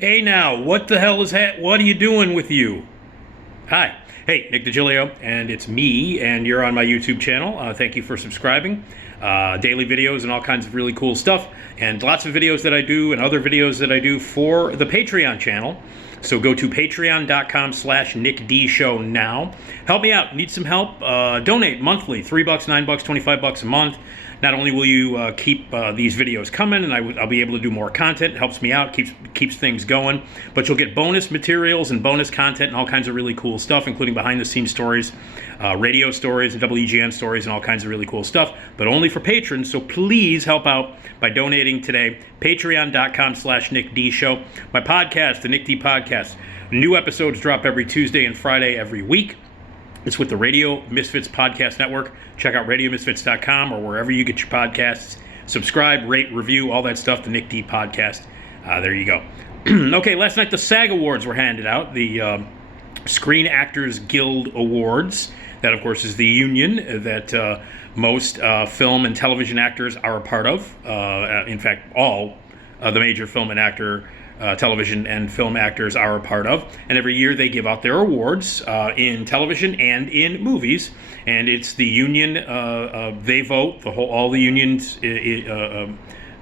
Hey now, what the hell is what are you doing with you? Hi. Hey, Nick Digilio, and it's me, and you're on my YouTube channel. Thank you for subscribing. Daily videos and all kinds of really cool stuff, and lots of videos that I do and other videos that I do for the Patreon channel. So go to patreon.com/NickDShow now. Help me out. Need some help? Donate monthly, $3, $9, $25 a month. Not only will you keep these videos coming, and I'll be able to do more content. It helps me out, keeps things going. But you'll get bonus materials and bonus content and all kinds of really cool stuff, including behind-the-scenes stories, radio stories, and WGN stories, and all kinds of really cool stuff. But only for patrons. So please help out by donating today. Patreon.com/NickDShow. My podcast, the Nick D Podcast. New episodes drop every Tuesday and Friday every week. It's with the Radio Misfits Podcast Network. Check out radiomisfits.com or wherever you get your podcasts. Subscribe, rate, review, all that stuff, the Nick D Podcast. There you go. Okay, last night the SAG Awards were handed out, the Screen Actors Guild Awards. That, of course, is the union that most film and television actors are a part of. In fact, all the major film and television and film actors are a part of, and every year they give out their awards in television and in movies. And it's the union; they vote. All the union's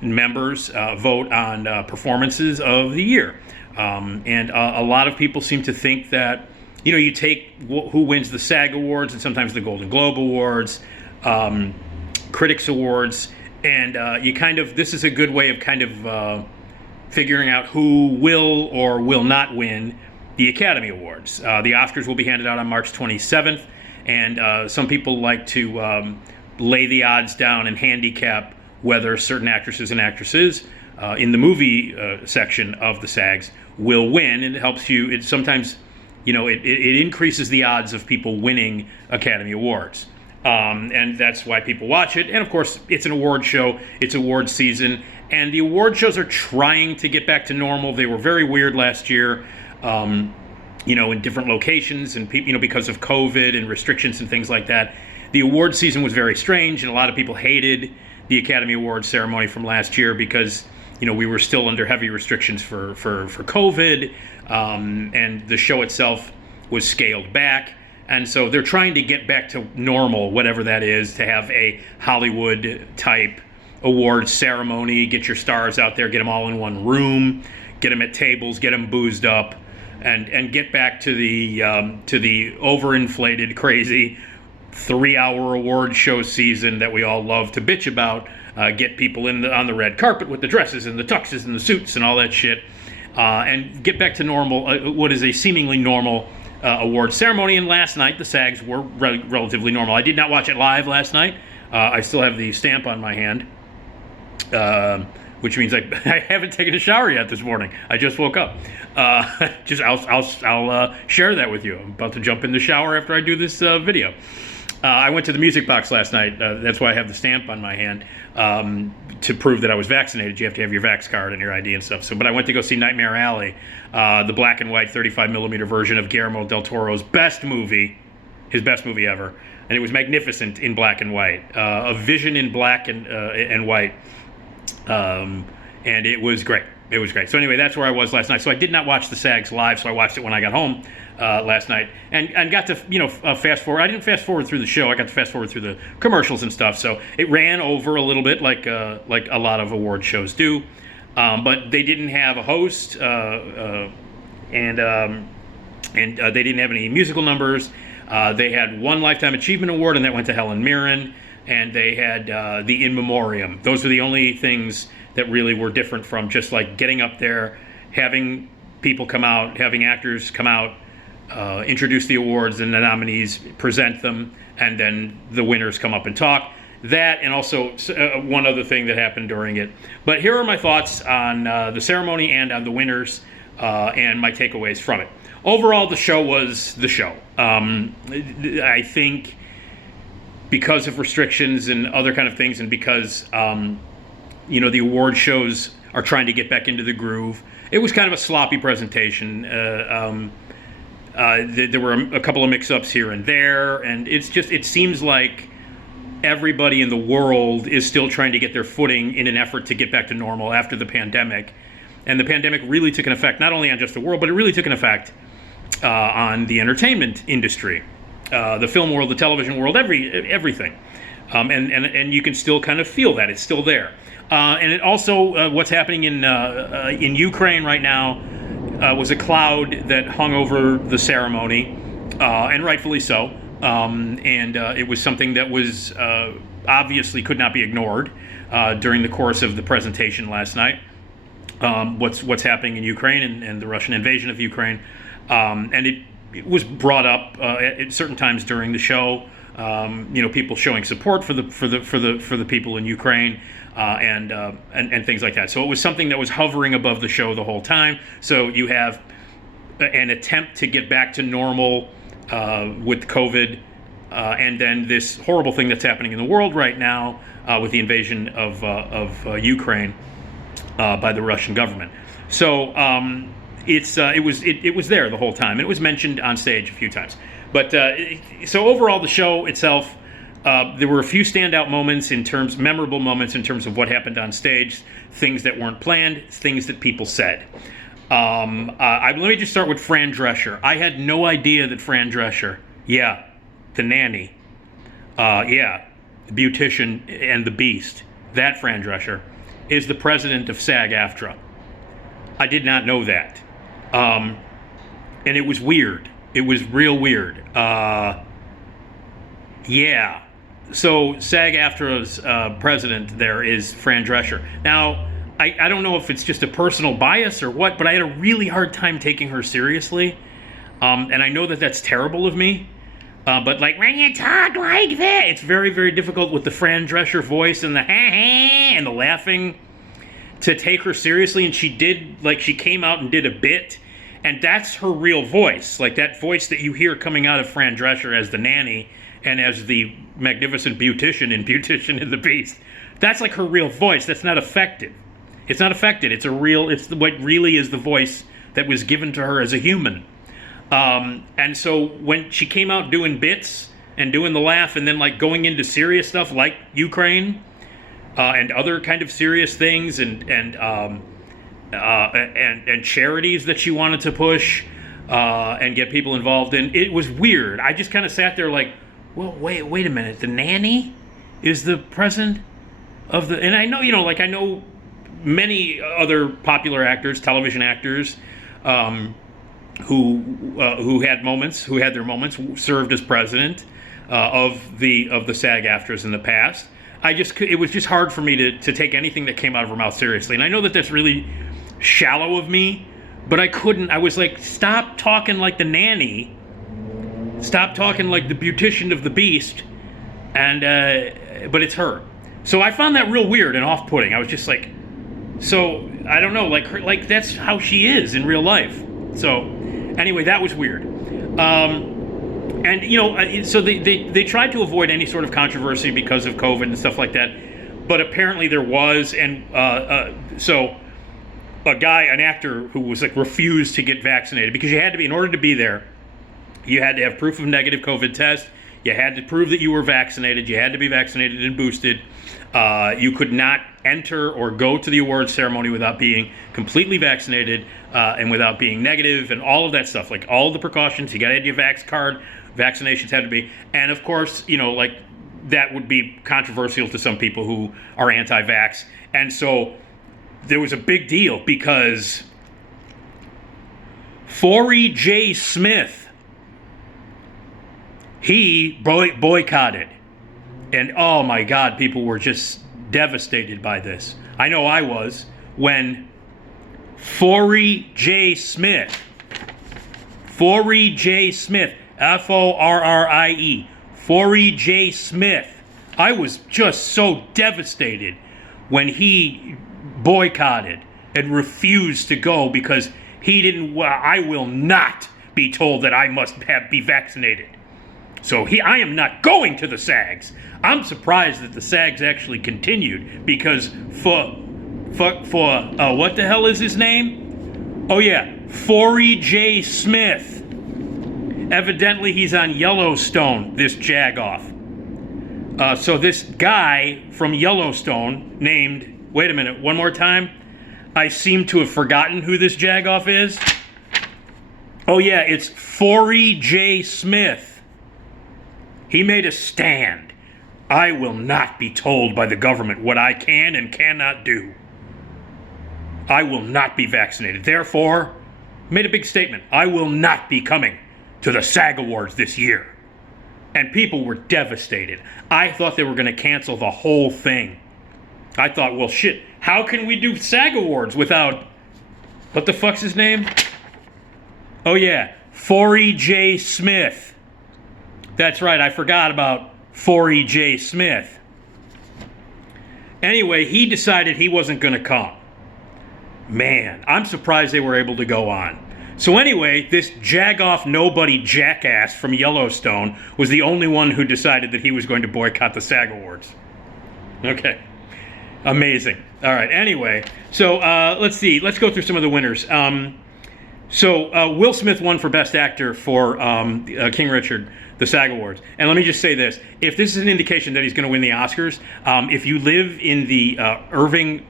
members vote on performances of the year. And a lot of people seem to think that you take who wins the SAG Awards and sometimes the Golden Globe Awards, Critics Awards, and this is a good way of figuring out who will or will not win the Academy Awards. The Oscars will be handed out on March 27th, and some people like to lay the odds down and handicap whether certain actresses and actresses in the movie section of the SAGs will win, and it helps you. It sometimes, it increases the odds of people winning Academy Awards. And that's why people watch it. And of course, it's an award show. It's award season. And the award shows are trying to get back to normal. They were very weird last year, in different locations and because of COVID and restrictions and things like that. The award season was very strange, and a lot of people hated the Academy Awards ceremony from last year because, we were still under heavy restrictions for COVID, and the show itself was scaled back. And so they're trying to get back to normal, whatever that is, to have a Hollywood-type award ceremony, get your stars out there, get them all in one room, get them at tables, get them boozed up, and get back to the overinflated, crazy 3-hour award show season that we all love to bitch about. Get people on the red carpet with the dresses and the tuxes and the suits and all that shit, and get back to normal, what is a seemingly normal award ceremony. And last night the SAGs were relatively normal. I did not watch it live last night. I still have the stamp on my hand, which means I haven't taken a shower yet this morning. I just woke up. I'll share that with you. I'm about to jump in the shower after I do this video. I went to the Music Box last night. That's why I have the stamp on my hand, to prove that I was vaccinated. You have to have your Vax card and your ID and stuff. But I went to go see Nightmare Alley, the black and white 35mm version of Guillermo del Toro's best movie, his best movie ever. And it was magnificent in black and white, a vision in black and white, and it was great. It was great. So anyway, that's where I was last night. So I did not watch the SAGs live, so I watched it when I got home last night, and got to fast forward. I didn't fast forward through the show. I got to fast forward through the commercials and stuff. So it ran over a little bit, like a lot of award shows do. But they didn't have a host, and they didn't have any musical numbers. They had one Lifetime Achievement Award, and that went to Helen Mirren. And they had the In Memoriam. Those were the only things that really were different from just like getting up there, having people come out, having actors come out, introduce the awards and the nominees, present them, and then the winners come up and talk. That, and also one other thing that happened during it. But here are my thoughts on the ceremony and on the winners, and my takeaways from it. Overall, the show was the show. I think because of restrictions and other kind of things, and because the award shows are trying to get back into the groove, it was kind of a sloppy presentation. There were a couple of mix-ups here and there, and it seems like everybody in the world is still trying to get their footing in an effort to get back to normal after the pandemic. And the pandemic really took an effect, not only on just the world, but it really took an effect on the entertainment industry, the film world, the television world, everything. And you can still kind of feel that. It's still there. And it also, what's happening in Ukraine right now was a cloud that hung over the ceremony, and rightfully so. It was something that was obviously could not be ignored during the course of the presentation last night. What's happening in Ukraine and the Russian invasion of Ukraine, and it was brought up at certain times during the show. People showing support for the people in Ukraine, and things like that. So it was something that was hovering above the show the whole time. So you have an attempt to get back to normal with COVID, and then this horrible thing that's happening in the world right now with the invasion of Ukraine by the Russian government. So it was there the whole time, and it was mentioned on stage a few times. But so overall, the show itself, there were a few standout moments memorable moments in terms of what happened on stage, things that weren't planned, things that people said. Let me just start with Fran Drescher. I had no idea that Fran Drescher, the nanny, the beautician and the beast, that Fran Drescher, is the president of Sag-Aftra. I did not know that. And it was weird. It was real weird. So SAG-Aftra's president there is Fran Drescher. Now, I don't know if it's just a personal bias or what, but I had a really hard time taking her seriously. And I know that that's terrible of me. But like when you talk like that, it's very, very difficult with the Fran Drescher voice and the and the laughing to take her seriously. And she came out and did a bit. And that's her real voice, like that voice that you hear coming out of Fran Drescher as the nanny and as the magnificent beautician in Beautician and the Beast. That's like her real voice. That's not affected. It's not affected. It's what really is the voice that was given to her as a human. And so when she came out doing bits and doing the laugh and then like going into serious stuff like Ukraine and other kind of serious things and charities that she wanted to push and get people involved in. It was weird. I just kind of sat there like, well, wait a minute. The nanny is the president of the... And I know, I know many other popular actors, television actors, who had their moments, served as president of the SAG-Aftras in the past. It was just hard for me to take anything that came out of her mouth seriously. And I know that that's really shallow of me, but I couldn't. I was like, stop talking like the nanny, stop talking like the beautician of the beast, but it's her. So I found that real weird and off-putting. I was just like, so I don't know, like that's how she is in real life. So anyway, that was weird. So they tried to avoid any sort of controversy because of COVID and stuff like that, but apparently there was, and so an actor who was refused to get vaccinated because you had to be, in order to be there, you had to have proof of negative COVID test. You had to prove that you were vaccinated. You had to be vaccinated and boosted. You could not enter or go to the awards ceremony without being completely vaccinated and without being negative and all of that stuff. Like all the precautions, you got to have your vax card. Vaccinations had to be. And of course, that would be controversial to some people who are anti-vax. And so there was a big deal because Forey J. Smith, he boycotted. And oh my God, people were just devastated by this. I know I was when Forey J. Smith, Forey J. Smith, F-O-R-R-I-E, Forey J. Smith, I was just so devastated when he boycotted and refused to go because he didn't. Well, I will not be told that I must be vaccinated. So I am not going to the SAGs. I'm surprised that the SAGs actually continued because for what the hell is his name? Oh yeah, Forey J. Smith. Evidently he's on Yellowstone, this jagoff. So this guy from Yellowstone named, wait a minute, one more time. I seem to have forgotten who this jagoff is. Oh yeah, it's Forey J. Smith. He made a stand. I will not be told by the government what I can and cannot do. I will not be vaccinated. Therefore, made a big statement. I will not be coming to the SAG Awards this year. And people were devastated. I thought they were going to cancel the whole thing. I thought, well, shit, how can we do SAG Awards without... What the fuck's his name? Oh, yeah, Forey J. Smith. That's right, I forgot about Forey J. Smith. Anyway, he decided he wasn't going to come. Man, I'm surprised they were able to go on. So anyway, this jagoff nobody jackass from Yellowstone was the only one who decided that he was going to boycott the SAG Awards. Okay. Amazing. All right, anyway, so let's see. Let's go through some of the winners. So Will Smith won for Best Actor for King Richard, the SAG Awards. And let me just say this. If this is an indication that he's going to win the Oscars, if you live in the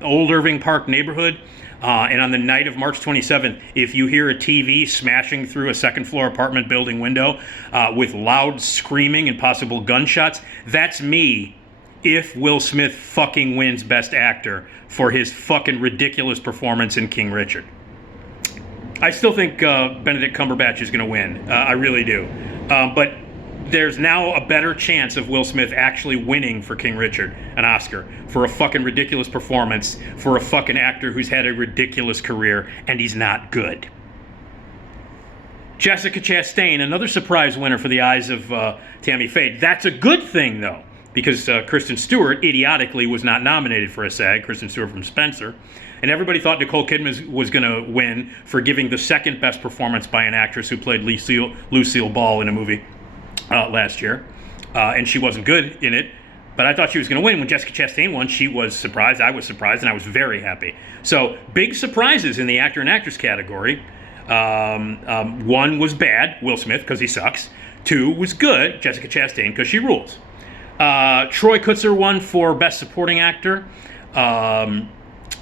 Old Irving Park neighborhood, and on the night of March 27th, if you hear a TV smashing through a second-floor apartment building window with loud screaming and possible gunshots, that's me if Will Smith fucking wins Best Actor for his fucking ridiculous performance in King Richard. I still think Benedict Cumberbatch is going to win. I really do. But there's now a better chance of Will Smith actually winning for King Richard an Oscar for a fucking ridiculous performance for a fucking actor who's had a ridiculous career and he's not good. Jessica Chastain, another surprise winner for the eyes of Tammy Faye. That's a good thing, though, because Kristen Stewart idiotically was not nominated for a SAG, Kristen Stewart from Spencer. And everybody thought Nicole Kidman was going to win for giving the second best performance by an actress who played Lucille Ball in a movie last year. And she wasn't good in it, but I thought she was going to win. When Jessica Chastain won, she was surprised, I was surprised, and I was very happy. So, big surprises in the actor and actress category. One was bad, Will Smith, because he sucks. Two was good, Jessica Chastain, because she rules. Troy Kutzer won for Best Supporting Actor.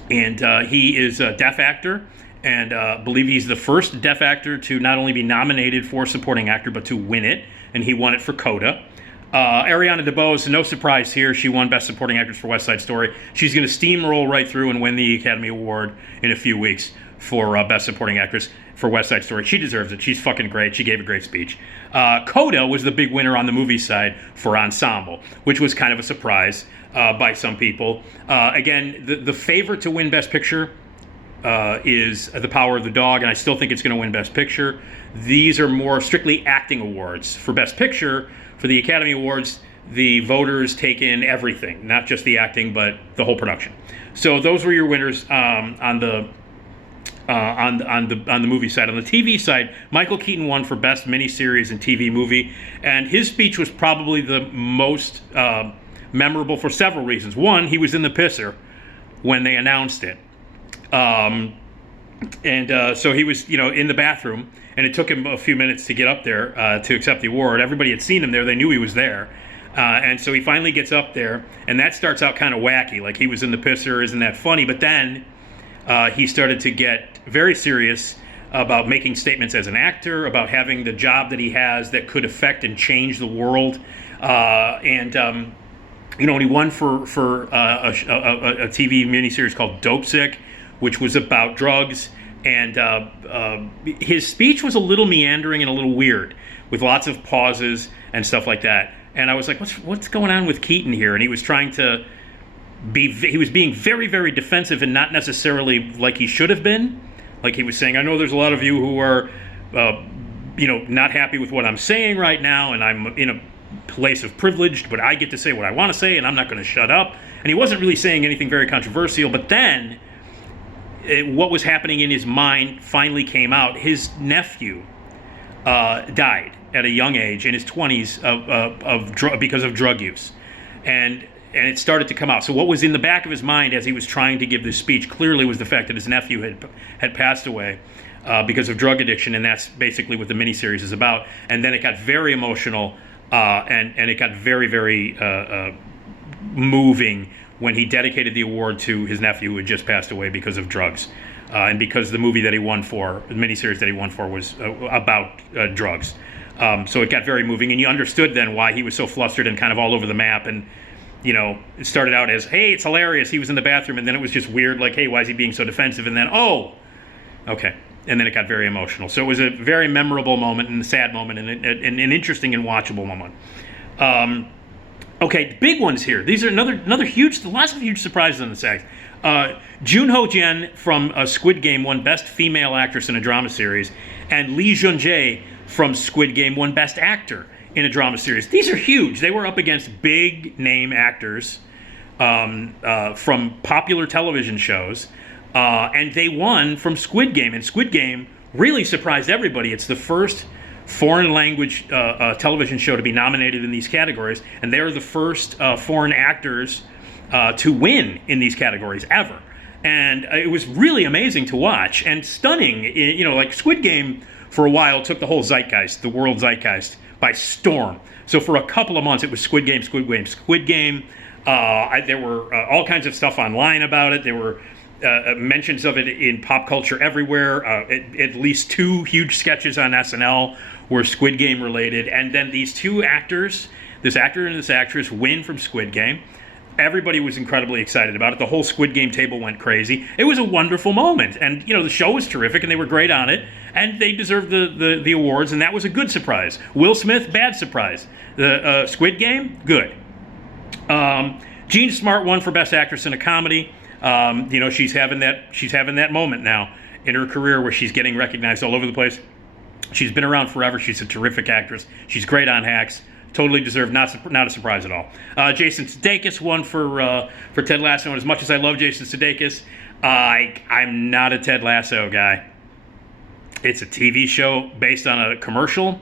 And he is a deaf actor, and I believe he's the first deaf actor to not only be nominated for supporting actor, but to win it, and he won it for Coda. Ariana DeBose, no surprise here, she won Best Supporting Actress for West Side Story. She's going to steamroll right through and win the Academy Award in a few weeks for Best Supporting Actress for West Side Story. She deserves it. She's fucking great. She gave a great speech. Coda was the big winner on the movie side for Ensemble, which was kind of a surprise by some people. Again, the favorite to win Best Picture is The Power of the Dog, and I still think it's going to win Best Picture. These are more strictly acting awards. For Best Picture, for the Academy Awards, the voters take in everything, not just the acting, but the whole production. So those were your winners on the movie side. On the TV side, Michael Keaton won for Best Miniseries and TV Movie, and his speech was probably the most memorable for several reasons. One, he was in the pisser when they announced it. So he was, in the bathroom, and it took him a few minutes to get up there to accept the award. Everybody had seen him there. They knew he was there. And so he finally gets up there, and that starts out kind of wacky. Like, he was in the pisser, isn't that funny? But then he started to get very serious about making statements as an actor, about having the job that he has that could affect and change the world. And he won for a TV miniseries called Dope Sick, which was about drugs. And his speech was a little meandering and a little weird, with lots of pauses and stuff like that. And I was like, what's going on with Keaton here? And he was trying to he was being very, very defensive and not necessarily like he should have been. Like, he was saying, I know there's a lot of you who are, not happy with what I'm saying right now, and I'm in a place of privilege, but I get to say what I want to say, and I'm not going to shut up. And he wasn't really saying anything very controversial, but then what was happening in his mind finally came out. His nephew died at a young age, in his 20s, because of drug use. And it started to come out. So what was in the back of his mind as he was trying to give this speech clearly was the fact that his nephew had passed away because of drug addiction, and that's basically what the miniseries is about. And then it got very emotional, and it got very, very moving when he dedicated the award to his nephew who had just passed away because of drugs. And because the movie that he won for, the miniseries that he won for, was about drugs. So it got very moving, and you understood then why he was so flustered and kind of all over the map. And, you know, it started out as, hey, it's hilarious, he was in the bathroom, and then it was just weird, like, hey, why is he being so defensive? And then, oh, okay. And then it got very emotional. So it was a very memorable moment and a sad moment and an interesting and watchable moment. Okay, big ones here. These are another huge, lots of huge surprises on the SAGs. Jun Ho-jen from Squid Game won Best Female Actress in a Drama Series, and Lee Jun-jae from Squid Game won Best Actor in a Drama Series. These are huge. They were up against big name actors from popular television shows, and they won from Squid Game. And Squid Game really surprised everybody. It's the first foreign language television show to be nominated in these categories, and they're the first foreign actors to win in these categories ever. And it was really amazing to watch and stunning. You know, like Squid Game for a while took the whole zeitgeist, the world zeitgeist, by storm. So for a couple of months it was Squid Game, Squid Game, Squid Game. There were all kinds of stuff online about it. There were mentions of it in pop culture everywhere. At least 2 huge sketches on SNL were Squid Game related. And then these 2 actors, this actor and this actress, win from Squid Game. Everybody was incredibly excited about it. The whole Squid Game table went crazy. It was a wonderful moment. And, you know, the show was terrific, and they were great on it. And they deserved the awards, and that was a good surprise. Will Smith, bad surprise. The Squid Game, good. Jean Smart won for Best Actress in a Comedy. You know, she's having that moment now in her career where she's getting recognized all over the place. She's been around forever. She's a terrific actress. She's great on Hacks. Totally deserved, not a surprise at all. Jason Sudeikis won for Ted Lasso, and as much as I love Jason Sudeikis, I'm not a Ted Lasso guy. It's a TV show based on a commercial,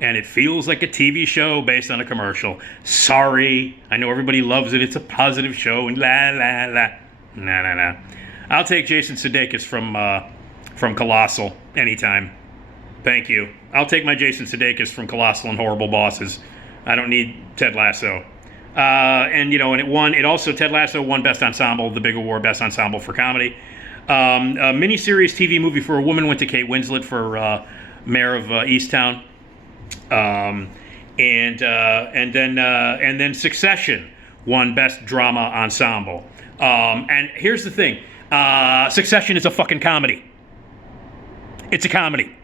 and it feels like a TV show based on a commercial. Sorry, I know everybody loves it. It's a positive show, and la la la. Nah. I'll take Jason Sudeikis from Colossal anytime. Thank you. I'll take my Jason Sudeikis from Colossal and Horrible Bosses. I don't need Ted Lasso. And, you know, and it also, Ted Lasso won Best Ensemble, the big award, Best Ensemble for Comedy. A miniseries TV movie for a woman went to Kate Winslet for Mayor of Easttown. And then Succession won Best Drama Ensemble. And here's the thing. Succession is a fucking comedy. It's a comedy.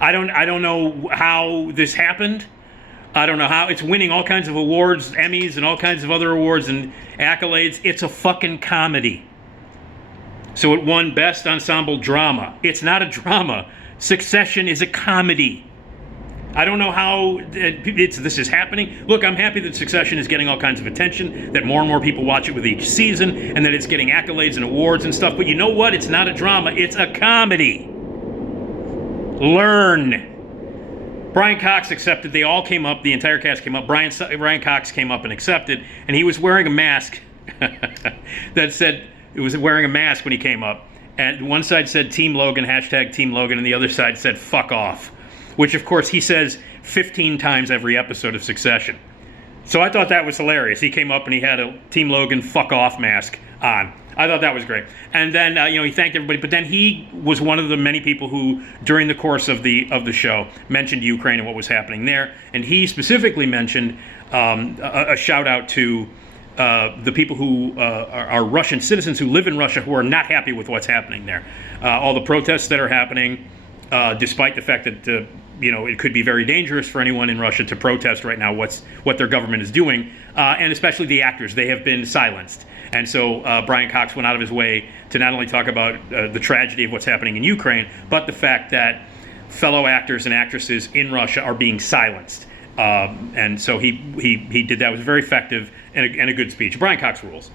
I don't know how this happened. I don't know how. It's winning all kinds of awards, Emmys, and all kinds of other awards and accolades. It's a fucking comedy. So it won Best Ensemble Drama. It's not a drama. Succession is a comedy. I don't know how this is happening. Look, I'm happy that Succession is getting all kinds of attention, that more and more people watch it with each season, and that it's getting accolades and awards and stuff. But you know what? It's not a drama. It's a comedy. Learn. Brian Cox accepted. They all came up. The entire cast came up. Brian Cox came up and accepted, and he was wearing a mask that said, it was wearing a mask when he came up. And one side said Team Logan, hashtag Team Logan, and the other side said fuck off, which of course he says 15 times every episode of Succession. So I thought that was hilarious. He came up and he had a Team Logan fuck off mask on. I thought that was great. And then, he thanked everybody. But then he was one of the many people who, during the course of the show, mentioned Ukraine and what was happening there. And he specifically mentioned a shout out to the people who are Russian citizens who live in Russia who are not happy with what's happening there. All the protests that are happening, despite the fact that it could be very dangerous for anyone in Russia to protest right now what their government is doing, and especially the actors. They have been silenced. And so Brian Cox went out of his way to not only talk about the tragedy of what's happening in Ukraine, but the fact that fellow actors and actresses in Russia are being silenced. And so he did that. It was very effective and a good speech. Brian Cox rules.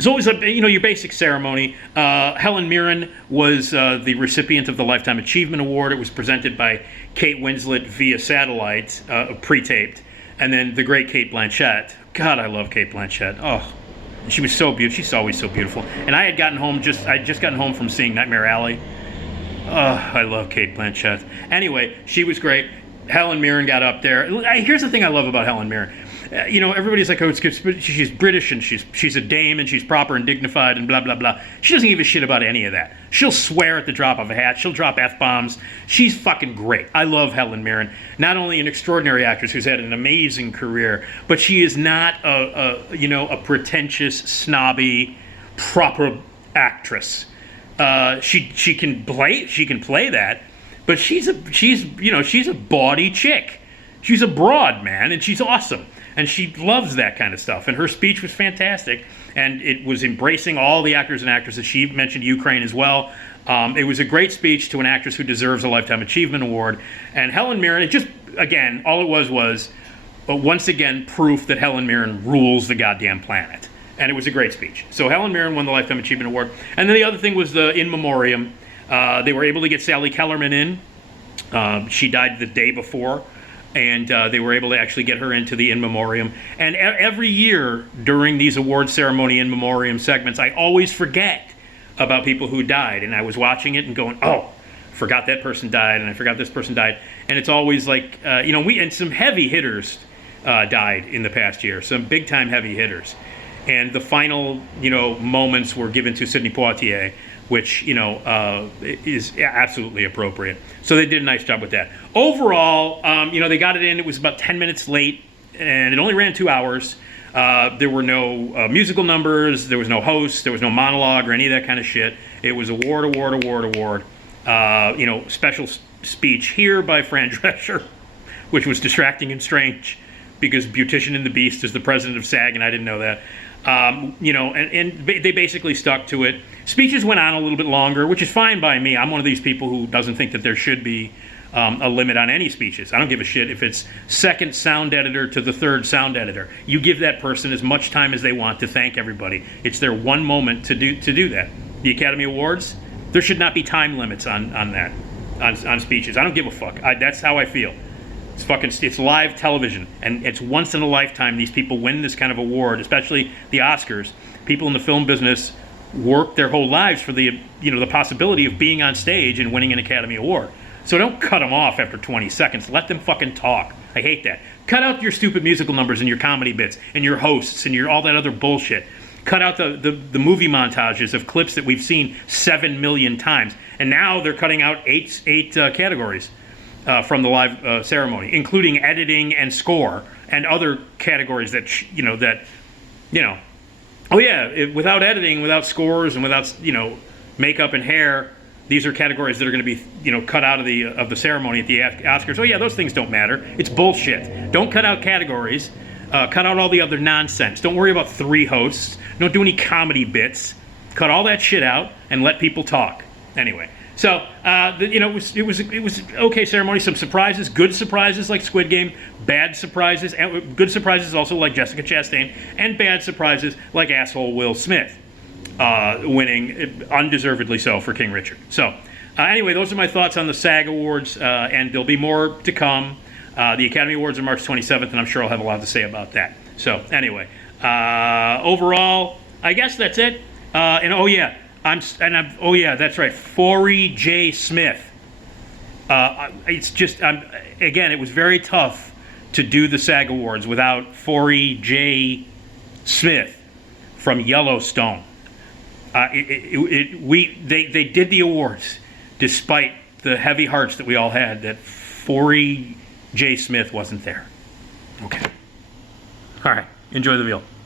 So it was your basic ceremony. Helen Mirren was the recipient of the Lifetime Achievement Award. It was presented by Kate Winslet via satellite, pre-taped. And then the great Cate Blanchett. God, I love Cate Blanchett. Oh, she was so beautiful. She's always so beautiful. And I had just gotten home from seeing Nightmare Alley. Oh, I love Cate Blanchett. Anyway, she was great. Helen Mirren got up there. Here's the thing I love about Helen Mirren. everybody's like, oh, it's good, but she's British and she's a dame and she's proper and dignified and blah, blah, blah. She doesn't give a shit about any of that. She'll swear at the drop of a hat. She'll drop F-bombs. She's fucking great. I love Helen Mirren. Not only an extraordinary actress who's had an amazing career, but she is not a pretentious, snobby, proper actress. She can play that, but she's a bawdy chick. She's a broad, man, and she's awesome. And she loves that kind of stuff. And her speech was fantastic. And it was embracing all the actors and actresses. She mentioned Ukraine as well. It was a great speech to an actress who deserves a Lifetime Achievement Award. And Helen Mirren, it just, again, all it was once again, proof that Helen Mirren rules the goddamn planet. And it was a great speech. So Helen Mirren won the Lifetime Achievement Award. And then the other thing was the In Memoriam. They were able to get Sally Kellerman in. She died the day before. And they were able to actually get her into the In Memoriam. And every year during these award ceremony In Memoriam segments, I always forget about people who died. And I was watching it and going, oh, forgot that person died, and I forgot this person died. And it's always like, and some heavy hitters died in the past year, some big-time heavy hitters. And the final, moments were given to Sidney Poitier, which, is absolutely appropriate. So they did a nice job with that. Overall, they got it in. It was about 10 minutes late, and it only ran 2 hours. There were no musical numbers. There was no host. There was no monologue or any of that kind of shit. It was award. Special speech here by Fran Drescher, which was distracting and strange because Beautician and the Beast is the president of SAG, and I didn't know that. And they basically stuck to it. Speeches went on a little bit longer, which is fine by me. I'm one of these people who doesn't think that there should be a limit on any speeches. I don't give a shit if it's second sound editor to the third sound editor. You give that person as much time as they want to thank everybody. It's their one moment to do that. The Academy Awards, there should not be time limits on that, on speeches. I don't give a fuck. That's how I feel. It's live television, and it's once in a lifetime these people win this kind of award, especially the Oscars. People in the film business work their whole lives for the possibility of being on stage and winning an Academy Award. So don't cut them off after 20 seconds. Let them fucking talk. I hate that. Cut out your stupid musical numbers and your comedy bits and your hosts and your all that other bullshit. Cut out the movie montages of clips that we've seen 7 million times. And now they're cutting out eight categories from the live ceremony, including editing and score and other categories without editing, without scores, and without makeup and hair, these are categories that are going to be cut out of the ceremony at the Oscars. Oh yeah, those things don't matter. It's bullshit. Don't cut out categories. Cut out all the other nonsense. Don't worry about 3 hosts. Don't do any comedy bits. Cut all that shit out and let people talk. Anyway. So, it was okay ceremony. Some surprises, good surprises like Squid Game, bad surprises, and good surprises also like Jessica Chastain, and bad surprises like asshole Will Smith, winning undeservedly so for King Richard. So, anyway, those are my thoughts on the SAG Awards, and there'll be more to come. The Academy Awards are March 27th, and I'm sure I'll have a lot to say about that. So, anyway, overall, I guess that's it. That's right, Forey J. Smith. It was very tough to do the SAG Awards without Forey J. Smith from Yellowstone. They did the awards despite the heavy hearts that we all had that Forey J. Smith wasn't there. Okay. All right, enjoy the meal.